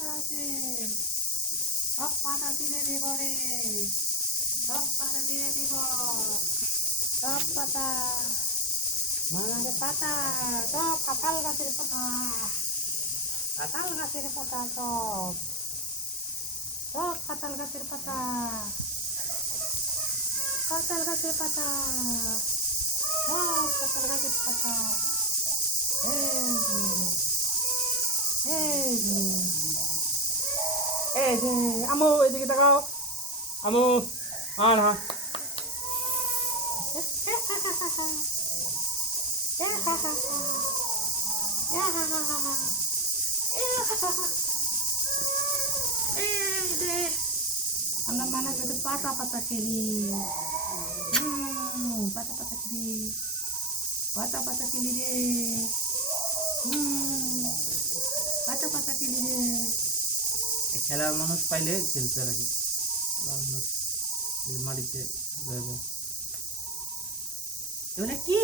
পাতা আছে, সব পাতা ছিঁড়ে দিব রে, সব পাতা ছিঁড়ে দিব, সব পাতা মানে পাতা, সব কাঁঠাল গাছের পাতা, কাঁঠাল গাছের পাতা, সব সব কাঁঠাল গাছের পাতা, কাঁঠাল গাছের পাতা, সব কাঁঠাল গাছের পাতা। এই যে আমু এদিকে তাকাও, আমু আর হ্যাঁ আমরা মানের সাথে পাতা পাতা খেলি, পাতা পাতা খেলি, পাতা পাতা খেলি রে, পাতা পাতা খেলি রে। খেলার মানুষ পাইলে খেলতে রাখি, মানুষ মাটিতে কি